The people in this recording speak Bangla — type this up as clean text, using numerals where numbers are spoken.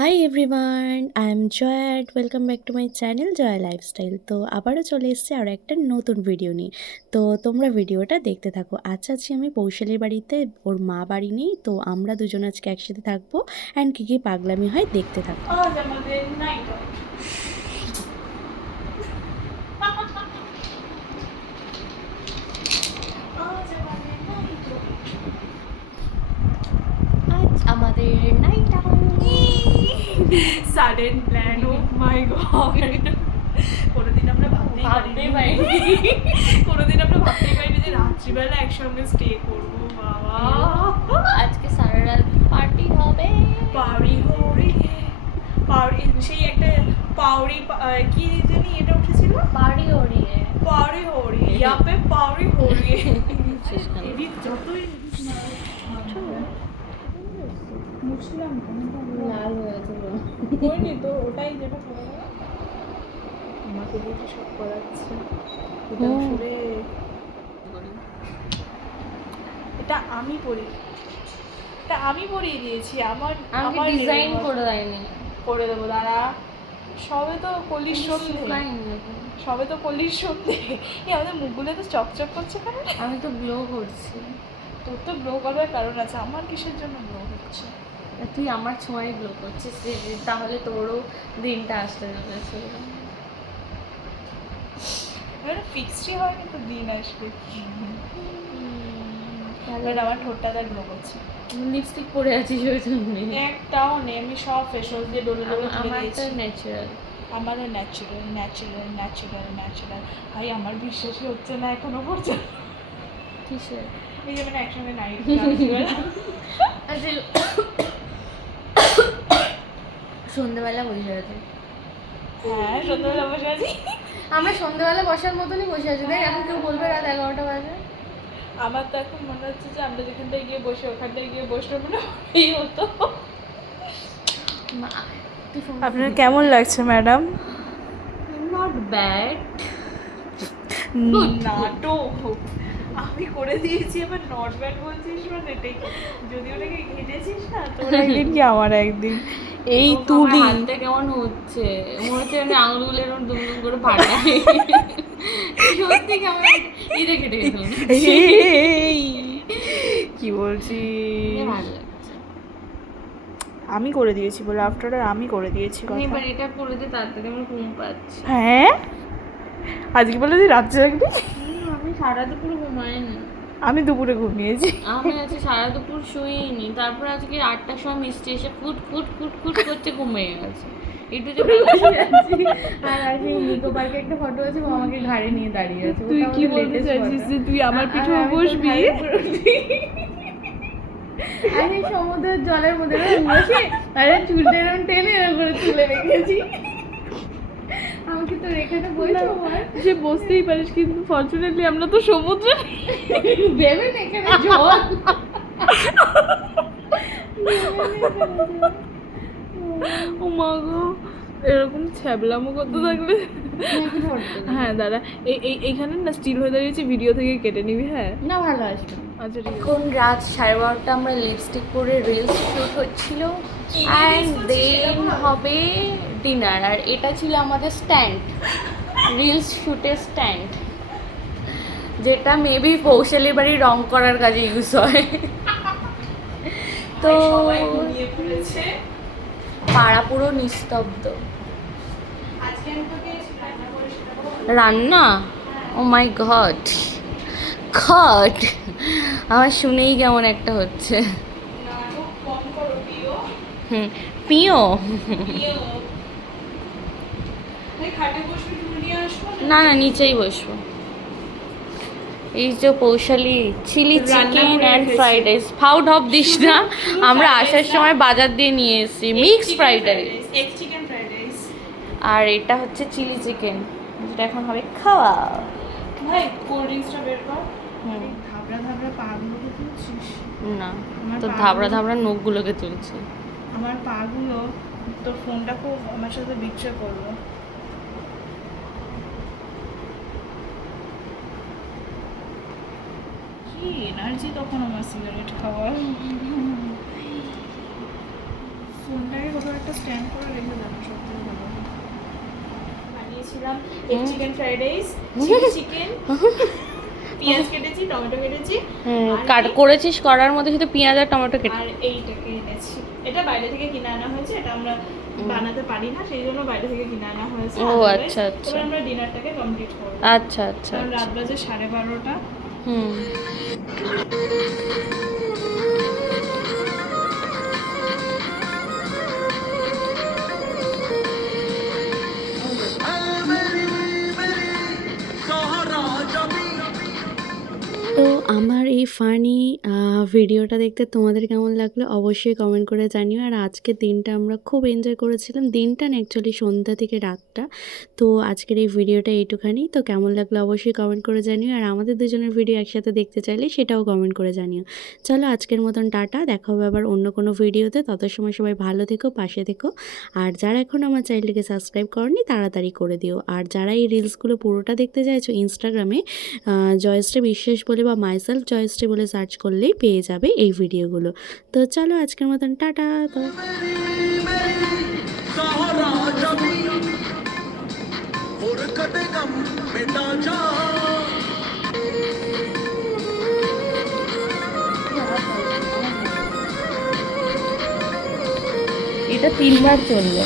High everyone, I am Joy and welcome back to my channel Joy lifestyle. তো আবারও চলে এসেছি আরও একটা নতুন ভিডিও নিয়ে। তো তোমরা ভিডিওটা দেখতে থাকো। আছি আমি পৌশালীর বাড়িতে, ওর মা বাড়ি নেই, তো আমরা দুজন আজকে একসাথে থাকবো অ্যান্ড কী কী পাগলামি হয় দেখতে থাকো। আমাদের নাইট সাডেন প্ল্যান, ও মাই গড। কোনোদিন আমরা ভাবতেই পারিনি যে রাত্রিবেলা একসঙ্গে স্টে করবো। বাবা, আজকে সারা রাত পার্টি হবে। পাউরি সেই একটা পাউরি কি জানি এটা উঠেছিল, পাউরি ওড়িয়ে পাউরি হরি ইয়াপে পাউরি হরি যতই মুছলাম লাল হয়েছে করিনি তো, ওটাই যেটা করে আমাকে দিয়ে তো সব করাচ্ছে। এটা আসলে এটা আমি পরিয়ে দিয়েছি। আমার ডিজাইন করে দেয়নি। করে দেবো, দাঁড়া। সবে তো কলির সন্ধে এই আমাদের মুখগুলো তো চকচক করছে কেন? আমি তো গ্লো করছি। তোর তো গ্লো করার কারণ আছে, আমার কিসের জন্য গ্লো হচ্ছে? তুই আমার ছোঁয়ায় গ্লো করছিস, তাহলে তোরও দিনটা আসতে চলেছে। এবার ফিক্সডই হয়নি তো দিন আসবে। আমার ঠোঁটটা তার গ্লো করছে। লিপস্টিক পরে আছিস ওই জন্য। একটাও নেই, আমি সব ফেস ওয়াশ দিয়ে ডলে তুলে দিয়েছি। ন্যাচারাল, আমাদের ন্যাচারাল। ভাই আমার বিশ্বাসই হচ্ছে না এখনো পর্যন্ত। কিসের? এই যে মানে একসঙ্গে নাইট আচ্ছা, সন্ধ্যেবেলা বসে আছে। হ্যাঁ, সন্ধ্যাবেলা বসে আছি। আমরা সন্ধ্যেবেলা বসার মতনই বসে আছি। দেখ এখন কেউ বলবে রাত 11টা বাজে। আমার তো এখন মনে হচ্ছে যে আমরা যেখানটায় গিয়ে বসে ওখানটায় গিয়ে বসলে মনে এই হতো। আপনার কেমন লাগছে ম্যাডাম? Not bad. নাটক আমি করে দিয়েছি, এবার নট ব্যাড বলছিস মানে যদি ওটাকে ঘেটেছিস না, তোর একদিন কি আমার একদিন। এই তুলি হাতটা কেমন হচ্ছে, মনে হচ্ছে আমি আঙুলগুলো এরকম দুম করে ফাটাই। সত্যি কেমন এটা কেটে গেছিল। কি বলছি, আমি করে দিয়েছি বলে আফটার আমি করে দিয়েছি কথা। এবার এটা করে দে, তাড়াতাড়ি আমি ঘুম পাচ্ছি। হ্যাঁ, আজকে বলে তুই রাত্রে রাখবি? আমি সারা দুপুর ঘুমাইনি। আমি দুপুরে ঘুমিয়েছি। আমি আজকে সারা দুপুর শুইনি, তারপর আজকে 8টার সময় মিষ্টি এসে ফুট ফুট ফুট ফুট করতে ঘুমিয়ে গেছে। একটু যে আর আজকে নিকো পার্কে একটা ফটো আছে, ও আমাকে ঘাড়ে নিয়ে দাঁড়িয়ে আছে। তুই কি বলতে চাইছিস যে তুই আমার পিঠে বসবি? আমি সমুদ্রের জলের মধ্যে বসে আরে চুলটা এরকম টেনে এরকম করে তুলে রেখেছি। আমাকে তো রেখাটা বলছো আমার যে বসতেই পারিস, কিন্তু ফরচুনেটলি আমরা তো সমুদ্রে ভেবে না এখানে জল। ও মা গো, এরকম ছ্যাবলামো করতে থাকলে। হ্যাঁ দাঁড়া, এইখানে না স্টিল হয়ে দাঁড়িয়েছে, ভিডিও থেকে কেটে নিবি। হ্যাঁ না, ভালো আসবে। আচ্ছা ঠিক আছে। এখন রাত 12:30, আমরা লিপস্টিক পরে রিলস শুট হচ্ছিল অ্যান্ড দেন হবে ডিনার। আর এটা ছিল আমাদের স্ট্যান্ড, রিলস শুটের স্ট্যান্ড, যেটা মেবি পৌশালীর বাড়ি রং করার কাজে ইউজ হয়। তো সবাই ঘুমিয়ে পড়েছে, পাড়া পুরো নিস্তব্ধ। আজকে আমি তোকে রান্না করে শেখাবো। রান্না? ও মাই গড, গড, আমার শুনেই কেমন একটা হচ্ছে। নাটক কম করো প্রিয়। পিও ভাই খাটে বসবি, তুমি নিয়ে আসবো না না, নিচেই বসবো। এই যে Poushali chilli chicken and fried rice, fond of this না, আমরা আসার সময় বাজার দিয়ে নিয়ে এসেছি mix fried rice. Egg chicken fried rice. আর এটা হচ্ছে চিলি চিকেন, যেটা এখন হবে খাওয়া। ভাই কোল্ড ড্রিঙ্কসটা বের কর। ধাবড়া ধাবড়া পাগুলোকে তুলছিস? না, তো ধাবড়া ধাবড়া নখগুলোকে তুলছে। আমার পাগুলো, তোর ফোনটা খুব আমার সাথে বিচ্ছয় করলো। কি এনার্জি তখন আমার সিগারেট খাওয়ার। ফোনটাকে কোথাও একটা স্ট্যান্ড করে রেখে দেন, সব থেকে ভালো হবে। বানিয়েছিলাম egg chicken fried rice, chilli chicken, পেঁয়াজ কেটেছি, টমেটো কেটেছি, আর করেছিস, করার মধ্যে শুধু পেঁয়াজ আর টমেটো কেটে। আর এইটাকে এনেছি। এটা বাইরে থেকে কিনে আনা হয়েছে, এটা আমরা বানাতে পারি না, সেই জন্য বাইরে থেকে কিনে আনা হয়েছে। ও Otherwise, আচ্ছা আচ্ছা এবার আমরা ডিনারটাকে কমপ্লিট করব। আচ্ছা আচ্ছা কারণ রাত বাজে 12:30। হুম। তো আমার এই ফানি ভিডিওটা দেখতে তোমাদের কেমন লাগলো অবশ্যই কমেন্ট করে জানিও। আর আজকের দিনটা আমরা খুব এনজয় করেছিলাম, দিনটা না অ্যাকচুয়ালি সন্ধ্যা থেকে রাতটা। তো আজকের এই ভিডিওটা এইটুখানি। তো কেমন লাগলো অবশ্যই কমেন্ট করে জানিও। আর আমাদের দুজনের ভিডিও একসাথে দেখতে চাইলে সেটাও কমেন্ট করে জানিও। চলো আজকের মতন টাটা, দেখা হবে আবার অন্য কোনো ভিডিওতে। তত সময় সবাই ভালো থেকো, পাশে থেকো। আর যারা এখন আমার চ্যানেলটিকে সাবস্ক্রাইব করনি তাড়াতাড়ি করে দিও। আর যারা এই রিলসগুলো পুরোটা দেখতে চাইছো ইনস্টাগ্রামে জয়শ্রী বিশ্বাস বলে বা মাইসেলফ জয়শ্রী বলে সার্চ করলেই পেয়ে যাবে এই ভিডিওগুলো। তো চলো আজকের মতন টাটা। তো এটা 3 বার চললো।